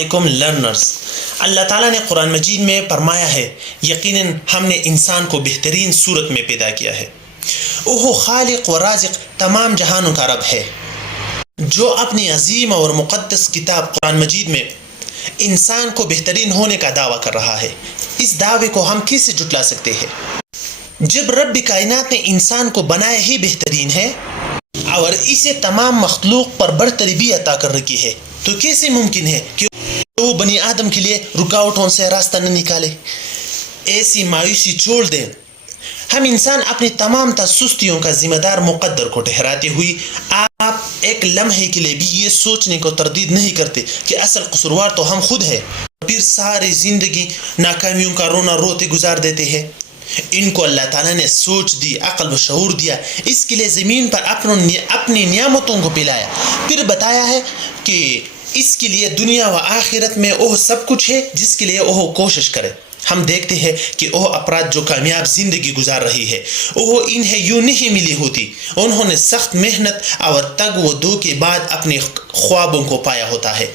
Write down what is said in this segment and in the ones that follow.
علیکم لرنرز، اللہ تعالیٰ نے قرآن مجید میں فرمایا ہے یقیناً ہم نے انسان کو بہترین صورت میں پیدا کیا ہے۔ وہ خالق و رازق تمام جہانوں کا رب ہے جو اپنی عظیم اور مقدس کتاب قرآن مجید میں انسان کو بہترین ہونے کا دعویٰ کر رہا ہے۔ اس دعوے کو ہم کیسے جھٹلا سکتے ہیں جب رب کائنات نے انسان کو بنایا ہی بہترین ہے اور اسے تمام مخلوق پر برتری بھی عطا کر رکھی ہے؟ تو کیسے ممکن ہے کہ وہ بنی آدم کے لیے رکاوٹوں سے راستہ نہ نکالے؟ ایسی مایوسی چھوڑ دیں۔ ہم انسان اپنی تمام سستیوں کا ذمہ دار مقدر کو ٹھہراتے ہوئے آپ ایک لمحے کے لیے بھی یہ سوچنے کو تردید نہیں کرتے کہ اصل قصوروار تو ہم خود ہیں، پھر ساری زندگی ناکامیوں کا رونا روتے گزار دیتے ہیں۔ ان کو اللہ تعالیٰ نے سوچ دی، عقل و شعور دیا، اس کے لیے زمین پر اپنی نعمتوں کو پلایا، پھر بتایا ہے کہ اس کے لیے دنیا و آخرت میں وہ سب کچھ ہے جس کے لیے وہ کوشش کرے۔ ہم دیکھتے ہیں کہ وہ افراد جو کامیاب زندگی گزار رہی ہے وہ انہیں یوں نہیں ملی ہوتی، انہوں نے سخت محنت اور تگ و دو کے بعد اپنے خوابوں کو پایا ہوتا ہے۔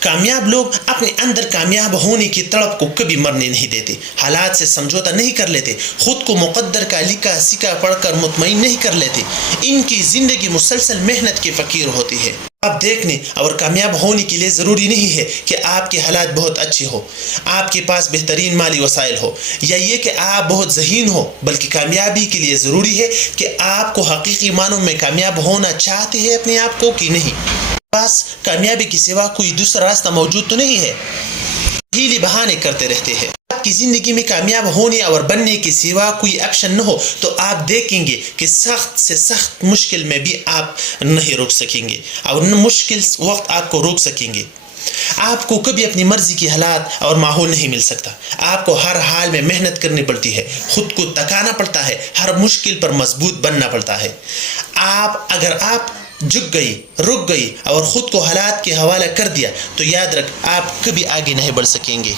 کامیاب لوگ اپنے اندر کامیاب ہونے کی تڑپ کو کبھی مرنے نہیں دیتے، حالات سے سمجھوتا نہیں کر لیتے، خود کو مقدر کا لکھا سکا پڑھ کر مطمئن نہیں کر لیتے۔ ان کی زندگی مسلسل محنت کی فقیر ہوتی ہے۔ آپ دیکھنے اور کامیاب ہونے کے لیے ضروری نہیں ہے کہ آپ کے حالات بہت اچھے ہو، آپ کے پاس بہترین مالی وسائل ہو، یا یہ کہ آپ بہت ذہین ہو، بلکہ کامیابی کے لیے ضروری ہے کہ آپ کو حقیقی معنوں میں کامیاب ہونا چاہتے ہیں اپنے آپ کو کہ نہیں۔ پاس کامیابی کے سوا کوئی دوسرا راستہ موجود تو نہیں ہے، ہیلے بہانے کرتے رہتے ہیں۔ آپ کی زندگی میں کامیاب ہونے اور بننے کے سوا کوئی ایکشن نہ ہو تو آپ دیکھیں گے کہ سخت سے سخت مشکل میں بھی آپ نہیں روک سکیں گے اور مشکل وقت آپ کو روک سکیں گے۔ آپ کو کبھی اپنی مرضی کے حالات اور ماحول نہیں مل سکتا، آپ کو ہر حال میں محنت کرنی پڑتی ہے، خود کو تکانا پڑتا ہے، ہر مشکل پر مضبوط بننا پڑتا ہے۔ اگر آپ جھک گئی، رک گئی اور خود کو حالات کے حوالے کر دیا تو یاد رکھ آپ کبھی آگے نہیں بڑھ سکیں گے۔